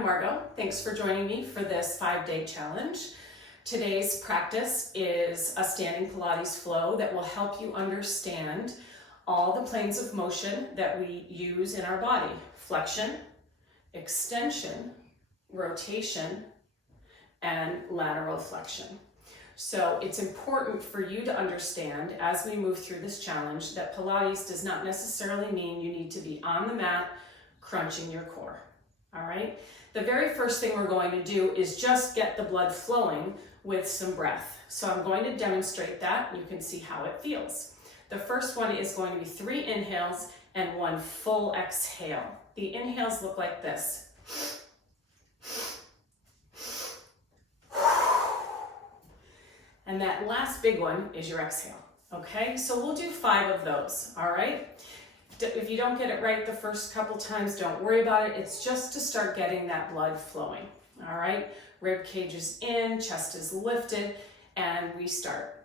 I'm Margot. Thanks for joining me for this 5-day challenge. Today's practice is a standing Pilates flow that will help you understand all the planes of motion that we use in our body. Flexion, extension, rotation, and lateral flexion. So it's important for you to understand as we move through this challenge that Pilates does not necessarily mean you need to be on the mat crunching your core. All right? The very first thing we're going to do is just get the blood flowing with some breath. So I'm going to demonstrate that. You can see how it feels. The first one is going to be 3 inhales and 1 full exhale. The inhales look like this. And that last big one is your exhale. Okay, so we'll do 5 of those. All right. If you don't get it right the first couple times, don't worry about it. It's just to start getting that blood flowing. All right, rib cage is in, chest is lifted, and we start.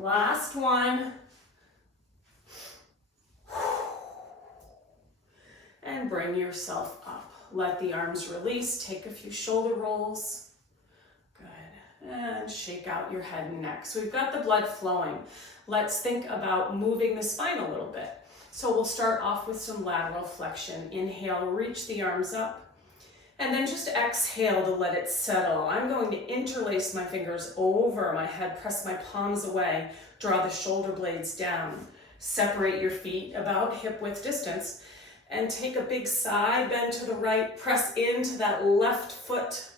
Last one. And bring yourself up. Let the arms release. Take a few shoulder rolls. Good. And shake out your head and neck. So we've got the blood flowing. Let's think about moving the spine a little bit. So we'll start off with some lateral flexion. Inhale, reach the arms up. And then just exhale to let it settle. I'm going to interlace my fingers over my head, press my palms away, draw the shoulder blades down. Separate your feet about hip width distance and take a big side bend to the right, press into that left foot.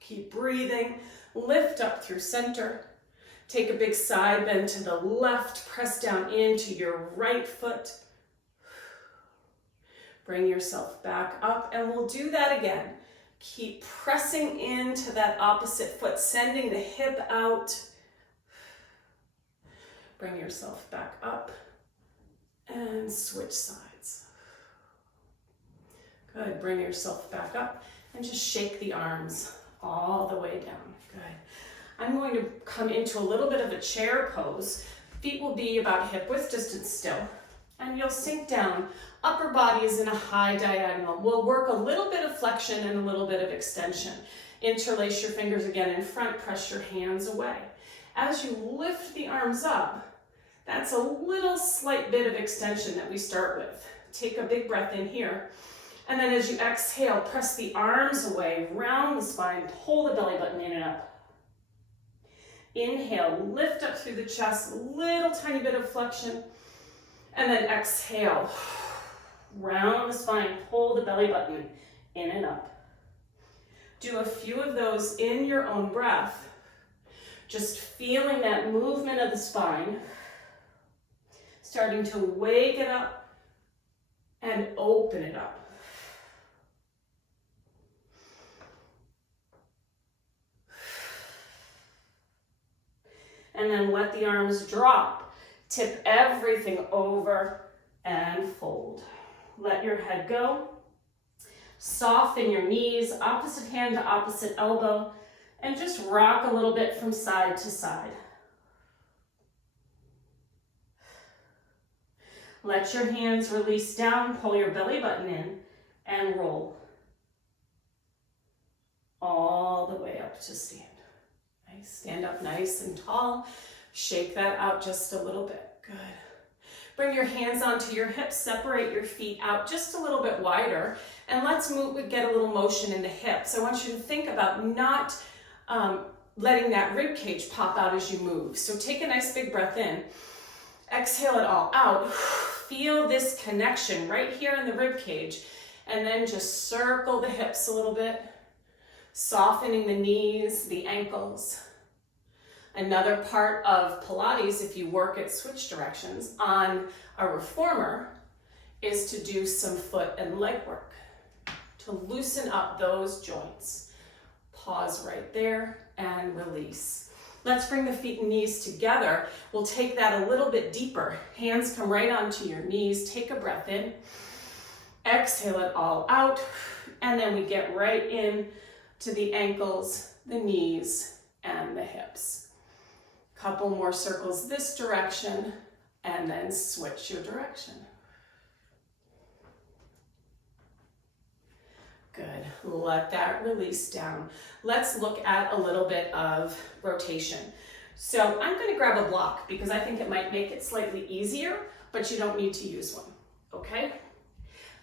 Keep breathing, lift up through center. Take a big side bend to the left, press down into your right foot. Bring yourself back up, and we'll do that again. Keep pressing into that opposite foot, sending the hip out. Bring yourself back up, and switch sides. Good, bring yourself back up, and just shake the arms all the way down. Good. I'm going to come into a little bit of a chair pose. Feet will be about hip width distance still, and you'll sink down. Upper body is in a high diagonal. We'll work a little bit of flexion and a little bit of extension. Interlace your fingers again in front, press your hands away. As you lift the arms up, that's a little slight bit of extension that we start with. Take a big breath in here. And then as you exhale, press the arms away, round the spine, pull the belly button in and up. Inhale, lift up through the chest, little tiny bit of flexion. And then exhale. Round the spine, pull the belly button in and up. Do a few of those in your own breath. Just feeling that movement of the spine. Starting to wake it up and open it up. And then let the arms drop. Tip everything over and fold. Let your head go. Soften your knees, opposite hand to opposite elbow, and just rock a little bit from side to side. Let your hands release down, pull your belly button in, and roll. All the way up to stand. Nice. Stand up nice and tall. Shake that out just a little bit. Good. Bring your hands onto your hips, separate your feet out just a little bit wider, and let's get a little motion in the hips. I want you to think about not letting that rib cage pop out as you move. So take a nice big breath in, exhale it all out. Feel this connection right here in the rib cage, and then just circle the hips a little bit, softening the knees, the ankles. Another part of Pilates, if you work at switch directions on a reformer, is to do some foot and leg work to loosen up those joints. Pause right there and release. Let's bring the feet and knees together. We'll take that a little bit deeper. Hands come right onto your knees. Take a breath in. Exhale it all out. And then we get right in to the ankles, the knees, and the hips. Couple more circles this direction, and then switch your direction. Good. Let that release down. Let's look at a little bit of rotation. So I'm going to grab a block because I think it might make it slightly easier, but you don't need to use one. Okay?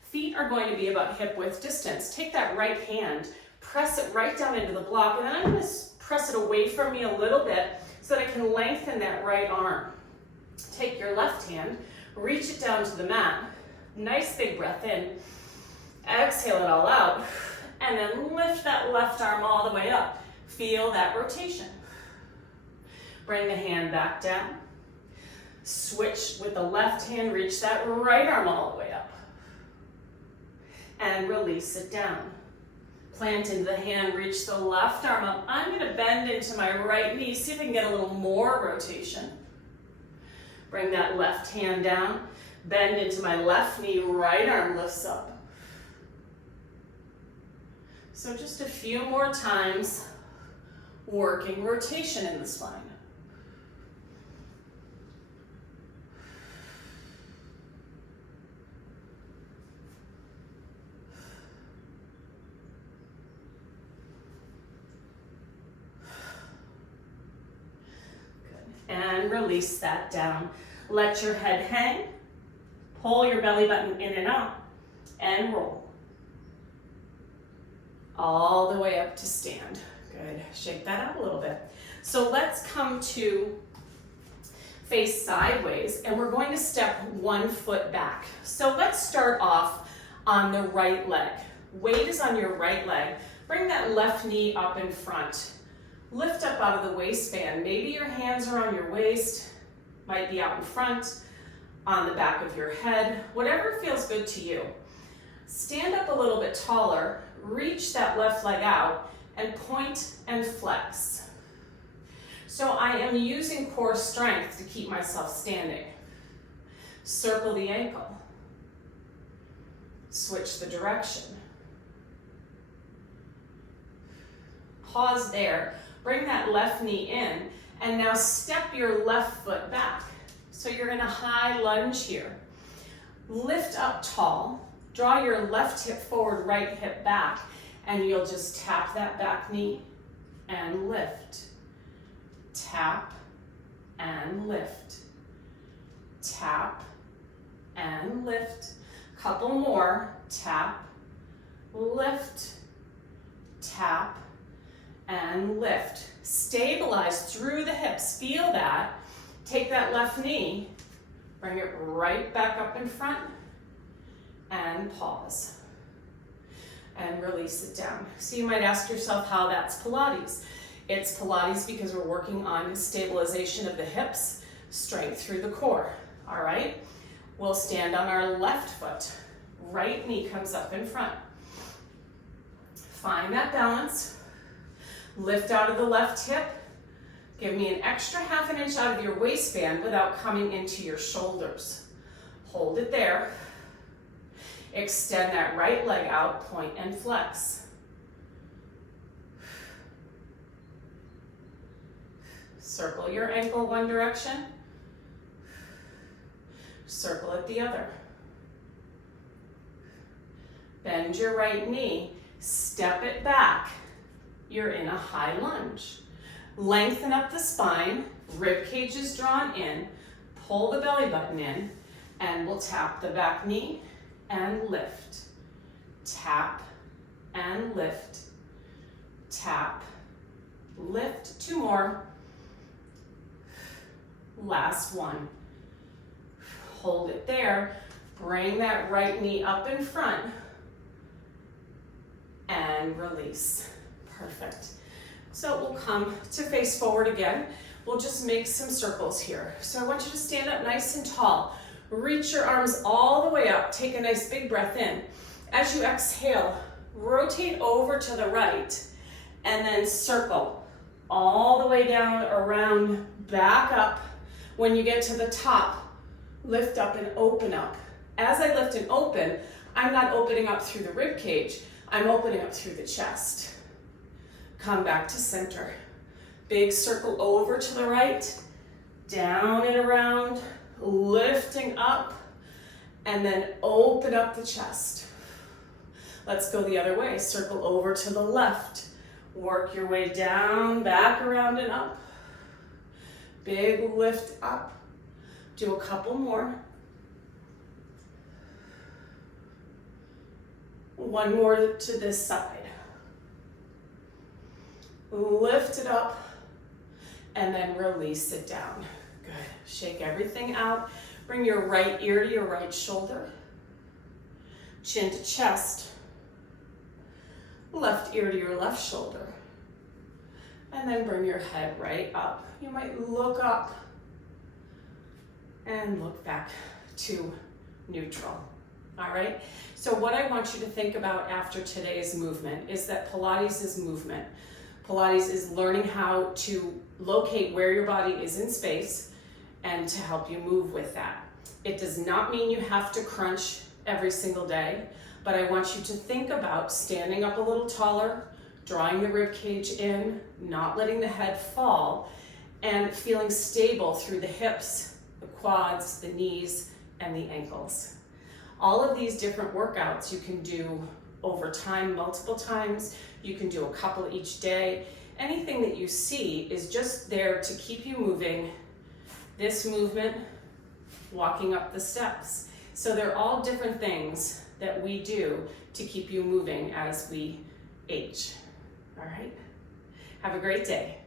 Feet are going to be about hip width distance. Take that right hand, press it right down into the block, and then I'm going to press it away from me a little bit so that I can lengthen that right arm. Take your left hand, reach it down to the mat. Nice big breath in. Exhale it all out, and then lift that left arm all the way up. Feel that rotation. Bring the hand back down. Switch with the left hand, reach that right arm all the way up. And release it down. Plant into the hand, reach the left arm up. I'm going to bend into my right knee, see if I can get a little more rotation. Bring that left hand down, bend into my left knee, right arm lifts up. So just a few more times, working rotation in the spine. And release that down. Let your head hang. Pull your belly button in and out and roll. All the way up to stand. Good. Shake that out a little bit. So let's come to face sideways, and we're going to step 1 foot back. So let's start off on the right leg. Weight is on your right leg. Bring that left knee up in front. Lift up out of the waistband. Maybe your hands are on your waist, might be out in front, on the back of your head, whatever feels good to you. Stand up a little bit taller, reach that left leg out, and point and flex. So I am using core strength to keep myself standing. Circle the ankle. Switch the direction. Pause there. Bring that left knee in, and now step your left foot back. So you're in a high lunge here. Lift up tall. Draw your left hip forward, right hip back, and you'll just tap that back knee and lift. Tap and lift. Tap and lift. Couple more. Tap, lift, tap, and lift. Stabilize through the hips. Feel that. Take that left knee, bring it right back up in front, and pause. And release it down. So you might ask yourself how that's Pilates. It's Pilates because we're working on stabilization of the hips, strength through the core. All right? We'll stand on our left foot. Right knee comes up in front. Find that balance. Lift out of the left hip. Give me an extra ½ inch out of your waistband without coming into your shoulders. Hold it there. Extend that right leg out, point and flex. Circle your ankle one direction. Circle it the other. Bend your right knee, step it back. You're in a high lunge. Lengthen up the spine, rib cage is drawn in, pull the belly button in, and we'll tap the back knee and lift. Tap and lift. Tap, lift. 2 more. Last one. Hold it there. Bring that right knee up in front and release. Perfect. So we'll come to face forward again. We'll just make some circles here. So I want you to stand up nice and tall. Reach your arms all the way up. Take a nice big breath in. As you exhale, rotate over to the right and then circle. all the way down, around, back up. When you get to the top, lift up and open up. As I lift and open, I'm not opening up through the rib cage, I'm opening up through the chest. Come back to center. Big circle over to the right, down and around, lifting up, and then open up the chest. Let's go the other way. Circle over to the left. Work your way down, back, around, and up. Big lift up. Do a couple more. One more to this side. Lift it up, and then release it down. Good. Shake everything out. Bring your right ear to your right shoulder. Chin to chest. Left ear to your left shoulder. And then bring your head right up. You might look up and look back to neutral. All right? So what I want you to think about after today's movement is that Pilates is movement. Pilates is learning how to locate where your body is in space and to help you move with that. It does not mean you have to crunch every single day, but I want you to think about standing up a little taller, drawing the rib cage in, not letting the head fall, and feeling stable through the hips, the quads, the knees, and the ankles. All of these different workouts you can do over time, multiple times. You can do a couple each day. Anything that you see is just there to keep you moving. This movement, walking up the steps. So they're all different things that we do to keep you moving as we age. All right? Have a great day.